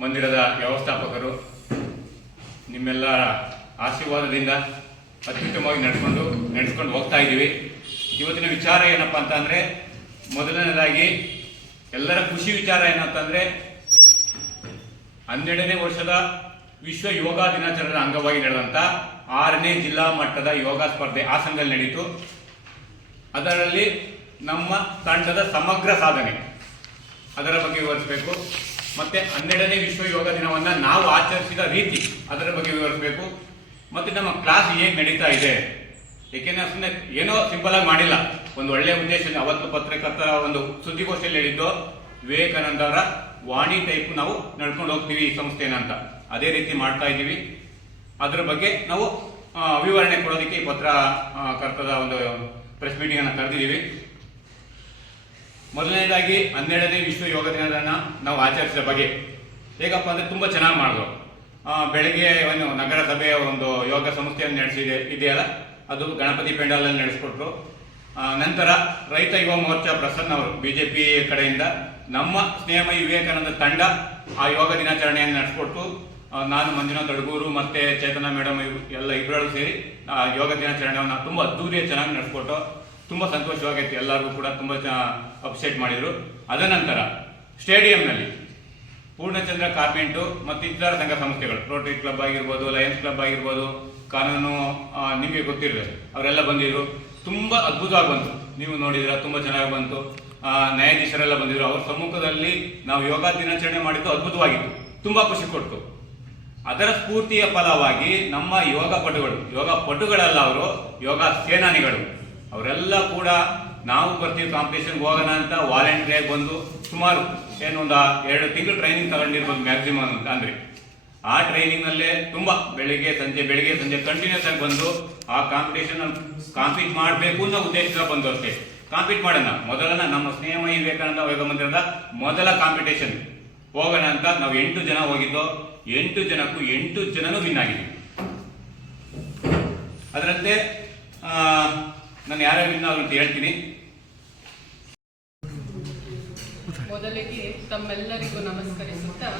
ಮಂದಿರದ ವ್ಯವಸ್ಥಾಪಕರು ನಿಮ್ಮೆಲ್ಲ ಆಶೀರ್ವಾದದಿಂದ ಅತ್ಯುತ್ತಮವಾಗಿ ನಡೆಸ್ಕೊಂಡು ಹೋಗ್ತಾ ಇದ್ದೀವಿ. ಇವತ್ತಿನ ವಿಚಾರ ಏನಪ್ಪ ಅಂತಂದರೆ, ಮೊದಲನೇದಾಗಿ ಎಲ್ಲರ ಖುಷಿ ವಿಚಾರ ಏನಂತಂದರೆ 12ನೇ ವರ್ಷದ ವಿಶ್ವ ಯೋಗ ದಿನಾಚರಣೆಯ ಅಂಗವಾಗಿ ನಡೆದಂಥ 6ನೇ ಜಿಲ್ಲಾ ಮಟ್ಟದ ಯೋಗ ಸ್ಪರ್ಧೆ ಹಾಸನದಲ್ಲಿ ನಡೆಯಿತು. ಅದರಲ್ಲಿ ನಮ್ಮ ತಂಡದ ಸಮಗ್ರ ಸಾಧನೆ ಅದರ ಬಗ್ಗೆ ವಿವರಿಸಬೇಕು. ಮತ್ತು 12ನೇ ವಿಶ್ವ ಯೋಗ ದಿನವನ್ನು ನಾವು ಆಚರಿಸಿದ ರೀತಿ ಅದರ ಬಗ್ಗೆ ವಿವರಿಸಬೇಕು. ಮತ್ತು ನಮ್ಮ ಕ್ಲಾಸ್ ಹೇಗೆ ನಡೀತಾ ಇದೆ, ಏಕೆಂದರೆ ಸುಮ್ಮನೆ ಏನೋ ಸಿಂಪಲ್ ಆಗಿ ಮಾಡಿಲ್ಲ, ಒಂದು ಒಳ್ಳೆಯ ಉದ್ದೇಶ. ಅವತ್ತು ಪತ್ರಕರ್ತರ ಒಂದು ಸುದ್ದಿಗೋಷ್ಠಿಯಲ್ಲಿ ಹೇಳಿದ್ದು, ವಿವೇಕಾನಂದ ಅವರ ವಾಣಿ ಟೈಪ್ ನಾವು ನಡ್ಕೊಂಡು ಹೋಗ್ತೀವಿ ಈ ಸಂಸ್ಥೆನ ಅಂತ. ಅದೇ ರೀತಿ ಮಾಡ್ತಾ ಇದ್ದೀವಿ. ಅದರ ಬಗ್ಗೆ ನಾವು ವಿವರಣೆ ಕೊಡೋದಕ್ಕೆ ಈ ಪತ್ರಕರ್ತರ ಒಂದು ಪ್ರೆಸ್ ಮೀಟಿಂಗ್ ಅನ್ನು ಕರೆದಿದ್ದೀವಿ. ಮೊದಲನೇದಾಗಿ 12ನೇ ವಿಶ್ವ ಯೋಗ ದಿನವನ್ನು ನಾವು ಆಚರಿಸಿದ ಬಗ್ಗೆ ಹೇಗಪ್ಪ ಅಂದರೆ ತುಂಬ ಚೆನ್ನಾಗಿ ಮಾಡಿದ್ರು. ಬೆಳಗ್ಗೆ ಒಂದು ನಗರಸಭೆಯ ಒಂದು ಯೋಗ ಸಂಸ್ಥೆಯನ್ನು ಇದೆಯಲ್ಲ, ಅದು ಗಣಪತಿ ಪೆಂಡಾಲಲ್ಲಿ ನಡೆಸ್ಕೊಟ್ರು. ನಂತರ ರೈತ ಯುವ ಮೋರ್ಚಾ ಪ್ರಸನ್ನ ಅವರು BJP ಕಡೆಯಿಂದ ನಮ್ಮ ಸ್ನೇಹಮಯಿ ವಿವೇಕಾನಂದ ತಂಡ ಆ ಯೋಗ ದಿನಾಚರಣೆಯನ್ನು ನಡೆಸ್ಕೊಟ್ಟು, ನಾನು ಮಂಜುನಾಥ್ ಅಡಗೂರು ಮತ್ತು ಚೇತನಾ ಮೇಡಮ್ ಇಬ್ಬರು ಸೇರಿ ಯೋಗ ದಿನಾಚರಣೆಯನ್ನು ತುಂಬ ಅದ್ದೂರಿಯಾಗಿ ಚೆನ್ನಾಗಿ ನಡೆಸ್ಕೊಟ್ಟು ತುಂಬ ಸಂತೋಷವಾಗೈತಿ. ಎಲ್ಲರಿಗೂ ಕೂಡ ತುಂಬ ಅಪ್ಸೆಟ್ ಮಾಡಿದರು. ಅದನಂತರ ಸ್ಟೇಡಿಯಂನಲ್ಲಿ ಪೂರ್ಣಚಂದ್ರ ಕಾರ್ಮೆಂಟು ಮತ್ತು ಇತರ ಸಂಘ ಸಂಸ್ಥೆಗಳು, ರೋಟರಿ ಕ್ಲಬ್ ಆಗಿರ್ಬೋದು, ಲಯನ್ಸ್ ಕ್ಲಬ್ ಆಗಿರ್ಬೋದು, ಕಾನೂನು ನಿಮಗೆ ಗೊತ್ತಿರಲಿ, ಅವರೆಲ್ಲ ಬಂದಿದ್ರು. ತುಂಬ ಅದ್ಭುತವಾಗಿ ಬಂತು. ನೀವು ನೋಡಿದ್ರೆ ತುಂಬ ಚೆನ್ನಾಗಿ ಬಂತು. ನ್ಯಾಯಾಧೀಶರೆಲ್ಲ ಬಂದಿದ್ರು. ಅವ್ರ ಸಮ್ಮುಖದಲ್ಲಿ ನಾವು ಯೋಗ ದಿನಾಚರಣೆ ಮಾಡಿದ್ದು ಅದ್ಭುತವಾಗಿತ್ತು, ತುಂಬ ಖುಷಿ ಕೊಡ್ತು. ಅದರ ಸ್ಫೂರ್ತಿಯ ಫಲವಾಗಿ ನಮ್ಮ ಯೋಗ ಪಟುಗಳಲ್ಲ, ಅವರು ಯೋಗ ಸೇನಾನಿಗಳು, ಅವರೆಲ್ಲ ಕೂಡ ನಾವು ಬರ್ತೀವಿ ಕಾಂಪಿಟೇಷನ್ಗೆ ಹೋಗೋಣ ಅಂತ ವಾಲಂಟಿಯರ್ ಬಂದು ಸುಮಾರು ಒಂದು 2 ತಿಂಗಳು ಟ್ರೈನಿಂಗ್ ತಗೊಂಡಿರ್ಬೋದು ಮ್ಯಾಕ್ಸಿಮಮ್ ಅಂತ. ಅಂದರೆ ಆ ಟ್ರೈನಿಂಗ್ನಲ್ಲೇ ತುಂಬ ಬೆಳಿಗ್ಗೆ ಸಂಜೆ ಕಂಟಿನ್ಯೂಸ್ ಆಗಿ ಬಂದು ಆ ಕಾಂಪೀಟ್ ಮಾಡಬೇಕು ಅನ್ನೋ ಉದ್ದೇಶದಿಂದ ಬಂದು ಅಷ್ಟೇ. ಕಾಂಪೀಟ್ ಮಾಡೋಣ, ಮೊದಲನ ನಮ್ಮ ಸ್ನೇಹಮಯಿ ವಿವೇಕಾನಂದ ಯೋಗ ಮಂದಿರದ ಮೊದಲ ಕಾಂಪಿಟೇಷನ್ ಹೋಗೋಣ ಅಂತ ನಾವು 8 ಜನ ಹೋಗಿದ್ದು. 8 ಜನಕ್ಕೂ 8 ಜನನೂ ವಿನ್ ಆಗಿದ್ದೀವಿ. ಅದರಂತೆ ನಾನು ಯಾರ್ಯಾರು ವಿನ್ ಆದ್ರು ಅಂತ ಹೇಳ್ತೀನಿ. ಮೊದಲಿಗೆ ತಮ್ಮೆಲ್ಲರಿಗೂ ನಮಸ್ಕರಿಸುತ್ತಾ,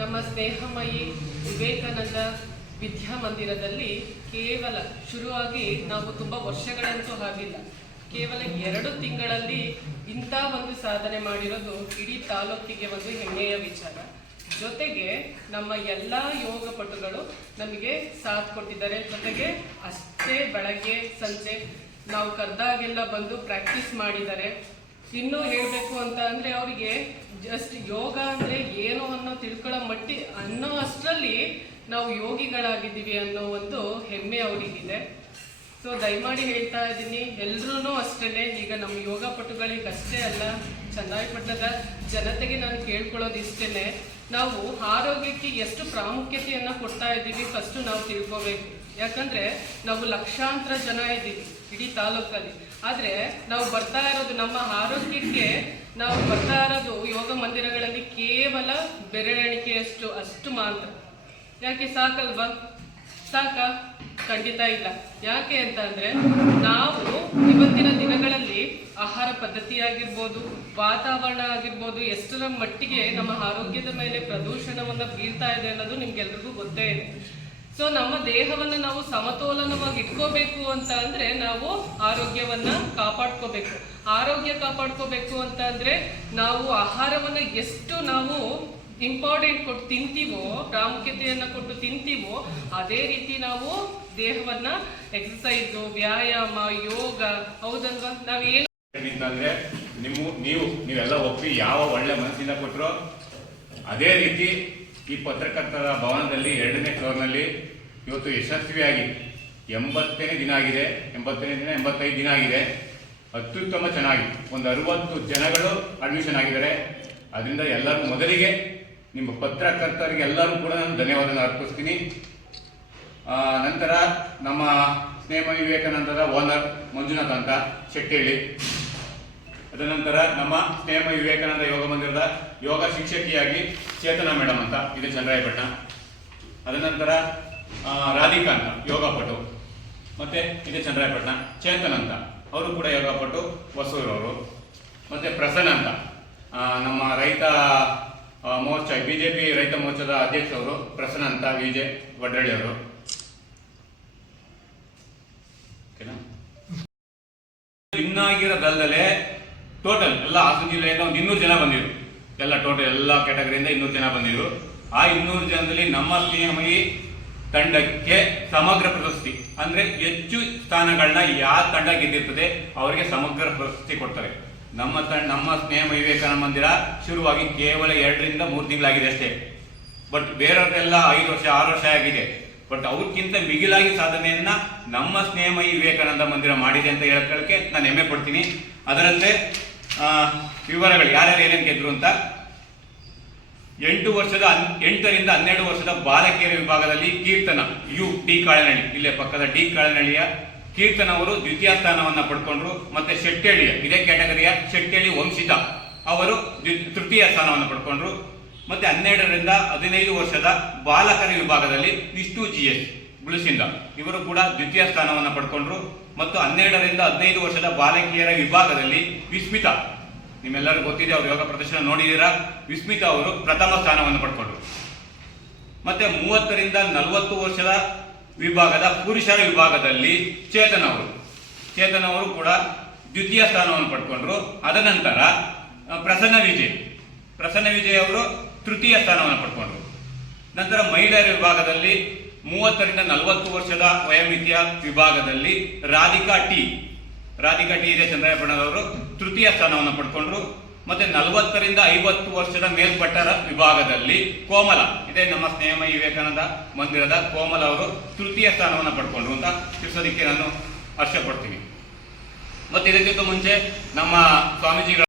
ನಮ್ಮ ಸ್ನೇಹಮಯಿ ವಿವೇಕಾನಂದ ವಿದ್ಯಾಮಂದಿರದಲ್ಲಿ ಕೇವಲ ಶುರುವಾಗಿ ನಾವು ತುಂಬ ವರ್ಷಗಳಂತೂ ಆಗಿಲ್ಲ, ಕೇವಲ 2 ತಿಂಗಳಲ್ಲಿ ಇಂಥ ಒಂದು ಸಾಧನೆ ಮಾಡಿರೋದು ಇಡೀ ತಾಲೂಕಿಗೆ ಒಂದು ಹೆಮ್ಮೆಯ ವಿಚಾರ. ಜೊತೆಗೆ ನಮ್ಮ ಎಲ್ಲ ಯೋಗ ಪಟುಗಳು ನಮಗೆ ಸಾಥ್ ಕೊಟ್ಟಿದ್ದಾರೆ. ಜೊತೆಗೆ ಅಷ್ಟೇ ಬೆಳಗ್ಗೆ ಸಂಜೆ ನಾವು ಕರೆದಾಗೆಲ್ಲ ಬಂದು ಪ್ರಾಕ್ಟೀಸ್ ಮಾಡಿದ್ದಾರೆ. ಇನ್ನೂ ಹೇಳಬೇಕು ಅಂತ ಅಂದರೆ, ಅವರಿಗೆ ಜಸ್ಟ್ ಯೋಗ ಅಂದರೆ ಏನು ಅನ್ನೋ ಅನ್ನೋ ಅಷ್ಟರಲ್ಲಿ ನಾವು ಯೋಗಿಗಳಾಗಿದ್ದೀವಿ ಅನ್ನೋ ಒಂದು ಹೆಮ್ಮೆ ಅವರಿಗಿದೆ. ಸೊ ದಯಮಾಡಿ ಹೇಳ್ತಾ ಇದ್ದೀನಿ, ಎಲ್ರೂ ಅಷ್ಟೇ. ಈಗ ನಮ್ಮ ಯೋಗ ಪಟುಗಳಿಗೆ ಅಷ್ಟೇ ಅಲ್ಲ, ಚನ್ನರಾಯಪಟ್ಟಣದ ಜನತೆಗೆ ನಾನು ಕೇಳ್ಕೊಳ್ಳೋದು ಇಷ್ಟೇ, ನಾವು ಆರೋಗ್ಯಕ್ಕೆ ಎಷ್ಟು ಪ್ರಾಮುಖ್ಯತೆಯನ್ನು ಕೊಡ್ತಾ ಇದ್ದೀವಿ ಫಸ್ಟು ನಾವು ತಿಳ್ಕೋಬೇಕು. ಯಾಕಂದರೆ ನಾವು ಲಕ್ಷಾಂತರ ಜನ ಇದ್ದೀವಿ ಇಡೀ ತಾಲೂಕಲ್ಲಿ. ಆದರೆ ನಾವು ಬರ್ತಾ ಇರೋದು ನಮ್ಮ ಆರೋಗ್ಯಕ್ಕೆ, ನಾವು ಬರ್ತಾ ಇರೋದು ಯೋಗ ಮಂದಿರಗಳಲ್ಲಿ ಕೇವಲ ಬೆರಳೆಣಿಕೆಯಷ್ಟು ಅಷ್ಟು ಮಾತ್ರ. ಯಾಕೆ ಸಾಕಲ್ವಾ? ಸಾಕ? ಖಂಡಿತ ಇಲ್ಲ. ಯಾಕೆ ಅಂತ ಅಂದರೆ, ನಾವು ಇವತ್ತಿನ ದಿನಗಳಲ್ಲಿ ಆಹಾರ ಪದ್ಧತಿ ಆಗಿರ್ಬೋದು, ವಾತಾವರಣ ಆಗಿರ್ಬೋದು, ಎಷ್ಟರ ಮಟ್ಟಿಗೆ ನಮ್ಮ ಆರೋಗ್ಯದ ಮೇಲೆ ಪ್ರದೂಷಣವನ್ನು ಬೀರ್ತಾ ಇದೆ ಅನ್ನೋದು ನಿಮ್ಗೆಲ್ರಿಗೂ ಗೊತ್ತೇ ಇದೆ. ಸೊ ನಮ್ಮ ದೇಹವನ್ನು ನಾವು ಸಮತೋಲನವಾಗಿ ಇಟ್ಕೋಬೇಕು ಅಂತ ಅಂದರೆ ನಾವು ಆರೋಗ್ಯವನ್ನ ಕಾಪಾಡ್ಕೋಬೇಕು. ಆರೋಗ್ಯ ಕಾಪಾಡ್ಕೋಬೇಕು ಅಂತ ಅಂದರೆ ನಾವು ಆಹಾರವನ್ನು ಎಷ್ಟು ನಾವು ಇಂಪಾರ್ಟೆಂಟ್ ಕೊಟ್ಟು ತಿಂತೀವೋ, ಪ್ರಾಮುಖ್ಯತೆಯನ್ನು ಕೊಟ್ಟು ತಿಂತೀವೋ, ಅದೇ ರೀತಿ ನಾವು ದೇಹವನ್ನ ಎಕ್ಸಸೈಸು, ವ್ಯಾಯಾಮ, ಯೋಗ, ಹೌದಲ್ವಾ? ನಾವೇನು ಅಂತಂದ್ರೆ ನೀವೆಲ್ಲ ಒಪ್ಪಿ ಯಾವ ಒಳ್ಳೆ ಮನಸ್ಸಿಂದ ಕೊಟ್ಟರೋ ಅದೇ ರೀತಿ ಈ ಪತ್ರಕರ್ತರ ಭವನದಲ್ಲಿ 2ನೇ ಫ್ಲೋರ್ನಲ್ಲಿ ಇವತ್ತು ಯಶಸ್ವಿಯಾಗಿ 80ನೇ ದಿನ ಆಗಿದೆ, 85 ದಿನ ಆಗಿದೆ. ಅತ್ಯುತ್ತಮ ಚೆನ್ನಾಗಿ ಒಂದು 60 ಜನಗಳು ಅಡ್ಮಿಷನ್ ಆಗಿದ್ದಾರೆ. ಅದರಿಂದ ಎಲ್ಲರೂ ಮೊದಲಿಗೆ ನಿಮ್ಮ ಪತ್ರಕರ್ತರಿಗೆ ಎಲ್ಲರೂ ಕೂಡ ನಾನು ಧನ್ಯವಾದ ಅರ್ಪಿಸ್ತೀನಿ. ನಂತರ ನಮ್ಮ ಸ್ನೇಹಮಯಿ ವಿವೇಕಾನಂದದ ಓನರ್ ಮಂಜುನಾಥ್ ಅಂತ ಶೆಟ್ಟಿಹಳ್ಳಿ. ಅದನಂತರ ನಮ್ಮ ಸ್ನೇಹಮಯಿ ವಿವೇಕಾನಂದ ಯೋಗ ಮಂದಿರದ ಯೋಗ ಶಿಕ್ಷಕಿಯಾಗಿ ಚೇತನಾ ಮೇಡಮ್ ಅಂತ, ಇದು ಚನ್ನರಾಯಪಟ್ಟಣ. ಅದನಂತರ ರಾಧಿಕಾ ಅಂತ ಯೋಗಪಟು, ಮತ್ತೆ ಇದು ಚನ್ನರಾಯಪಟ್ಟಣ. ಚೇತನ್ ಅಂತ ಅವರು ಕೂಡ ಯೋಗಪಟು, ಹೊಸೂರವರು. ಮತ್ತೆ ಪ್ರಸನ್ನ ಅಂತ ನಮ್ಮ ರೈತ ಮೋರ್ಚಾ ಬಿಜೆಪಿ ರೈತ ಮೋರ್ಚಾದ ಅಧ್ಯಕ್ಷರು ಪ್ರಸನ್ನ ಅಂತ ವಿಜಯ್ ವಡ್ರಳ್ಳಿ ಅವರು. ಇನ್ನಾಗಿರೋದಲ್ಲದೆ ಟೋಟಲ್ ಎಲ್ಲ ಹಾಸನ ಜಿಲ್ಲೆಯಿಂದ ಒಂದು 200 ಜನ ಬಂದಿದ್ರು. ಎಲ್ಲ ಟೋಟಲ್ ಎಲ್ಲ ಕ್ಯಾಟಗರಿಯಿಂದ 200 ಜನ ಬಂದಿದ್ರು. ಆ 200 ಜನದಲ್ಲಿ ನಮ್ಮ ಸ್ನೇಹಮಯಿ ತಂಡಕ್ಕೆ ಸಮಗ್ರ ಪ್ರಶಸ್ತಿ ಅಂದ್ರೆ ಹೆಚ್ಚು ಸ್ಥಾನಗಳನ್ನ ಯಾವ ತಂಡ ಗೆದ್ದಿರ್ತದೆ ಅವರಿಗೆ ಸಮಗ್ರ ಪ್ರಶಸ್ತಿ ಕೊಡ್ತಾರೆ. ನಮ್ಮ ಸ್ನೇಹಮಯಿ ವಿವೇಕಾನಂದ ಮಂದಿರ ಶುರುವಾಗಿ ಕೇವಲ 2 ರಿಂದ 3 ತಿಂಗಳಾಗಿದೆ ಅಷ್ಟೇ. ಬಟ್ ಬೇರೆಯವರೆಲ್ಲ 5 ವರ್ಷ 6 ವರ್ಷ ಆಗಿದೆ. ಬಟ್ ಅವ್ರಿಗಿಂತ ಮಿಗಿಲಾಗಿ ಸಾಧನೆಯನ್ನ ನಮ್ಮ ಸ್ನೇಹಮಯಿ ವಿವೇಕಾನಂದ ಮಂದಿರ ಮಾಡಿದೆ ಅಂತ ಹೇಳ್ಕೊಳ್ಳಕ್ಕೆ ನಾನು ಹೆಮ್ಮೆ ಪಡ್ತೀನಿ. ಅದರಂತೆ ವಿವರಗಳು ಯಾರ್ಯಾರು ಏನೇನು ಗೆದ್ರು ಅಂತ 8 ರಿಂದ 12 ವರ್ಷದ ಬಾಲಕಿಯರ ವಿಭಾಗದಲ್ಲಿ ಕೀರ್ತನ ಡಿ ಕಾಳನಹಳ್ಳಿ, ಇಲ್ಲೇ ಪಕ್ಕದ ಡಿ ಕಾಳನಹಳ್ಳಿಯ ಕೀರ್ತನ ಅವರು ದ್ವಿತೀಯ ಸ್ಥಾನವನ್ನ ಪಡ್ಕೊಂಡ್ರು. ಮತ್ತೆ ಶೆಟ್ಟಳ್ಳಿಯ ಇದೇ ಕ್ಯಾಟಗರಿಯ ಶೆಟ್ಟಳ್ಳಿ ವಂಶಿತಾ ಅವರು ತೃತೀಯ ಸ್ಥಾನವನ್ನು ಪಡ್ಕೊಂಡ್ರು. ಮತ್ತೆ 12 ರಿಂದ 15 ವರ್ಷದ ಬಾಲಕರ ವಿಭಾಗದಲ್ಲಿ ವಿಷ್ಣು GS ಗುಳಸಿಂದ ಇವರು ಕೂಡ ದ್ವಿತೀಯ ಸ್ಥಾನವನ್ನು ಪಡ್ಕೊಂಡ್ರು. ಮತ್ತು 12 ರಿಂದ 15 ವರ್ಷದ ಬಾಲಕಿಯರ ವಿಭಾಗದಲ್ಲಿ ವಿಸ್ಮಿತಾ, ನಿಮ್ಮೆಲ್ಲರಿಗೂ ಗೊತ್ತಿದೆ, ಅವರು ಯೋಗ ಪ್ರದರ್ಶನ ನೋಡಿದ್ದೀರಾ. ವಿಸ್ಮಿತಾ ಅವರು ಪ್ರಥಮ ಸ್ಥಾನವನ್ನು ಪಡ್ಕೊಂಡ್ರು. ಮತ್ತೆ 30 ರಿಂದ 40 ವರ್ಷದ ವಿಭಾಗದ ಪುರುಷರ ವಿಭಾಗದಲ್ಲಿ ಚೇತನ್ ಅವರು ಕೂಡ ದ್ವಿತೀಯ ಸ್ಥಾನವನ್ನು ಪಡ್ಕೊಂಡ್ರು. ಅದನಂತರ ಪ್ರಸನ್ನ ವಿಜಯ್ ಅವರು ತೃತೀಯ ಸ್ಥಾನವನ್ನು ಪಡ್ಕೊಂಡ್ರು. ನಂತರ ಮಹಿಳೆಯರ ವಿಭಾಗದಲ್ಲಿ 30 ರಿಂದ 40 ವರ್ಷದ ವಯೋಮಿತಿಯ ವಿಭಾಗದಲ್ಲಿ ರಾಧಿಕಾ ಟಿ ಇದೆ ಚಂದ್ರಾಯಪಟ್ಟಣದವರು ತೃತೀಯ ಸ್ಥಾನವನ್ನು ಪಡ್ಕೊಂಡ್ರು. ಮತ್ತೆ 40 ರಿಂದ 50 ವರ್ಷದ ಮೇಲ್ಪಟ್ಟರ ವಿಭಾಗದಲ್ಲಿ ಕೋಮಲ, ಇದೇ ನಮ್ಮ ಸ್ನೇಹಮಯಿ ವಿವೇಕಾನಂದ ಮಂದಿರದ ಕೋಮಲ ಅವರು ತೃತೀಯ ಸ್ಥಾನವನ್ನು ಪಡ್ಕೊಂಡ್ರು ಅಂತ ತಿಳಿಸೋದಕ್ಕೆ ನಾನು ಹರ್ಷಪಡ್ತೀನಿ. ಮತ್ತೆ ಇದಕ್ಕಿಂತ ಮುಂಚೆ ನಮ್ಮ ಸ್ವಾಮೀಜಿಗಳ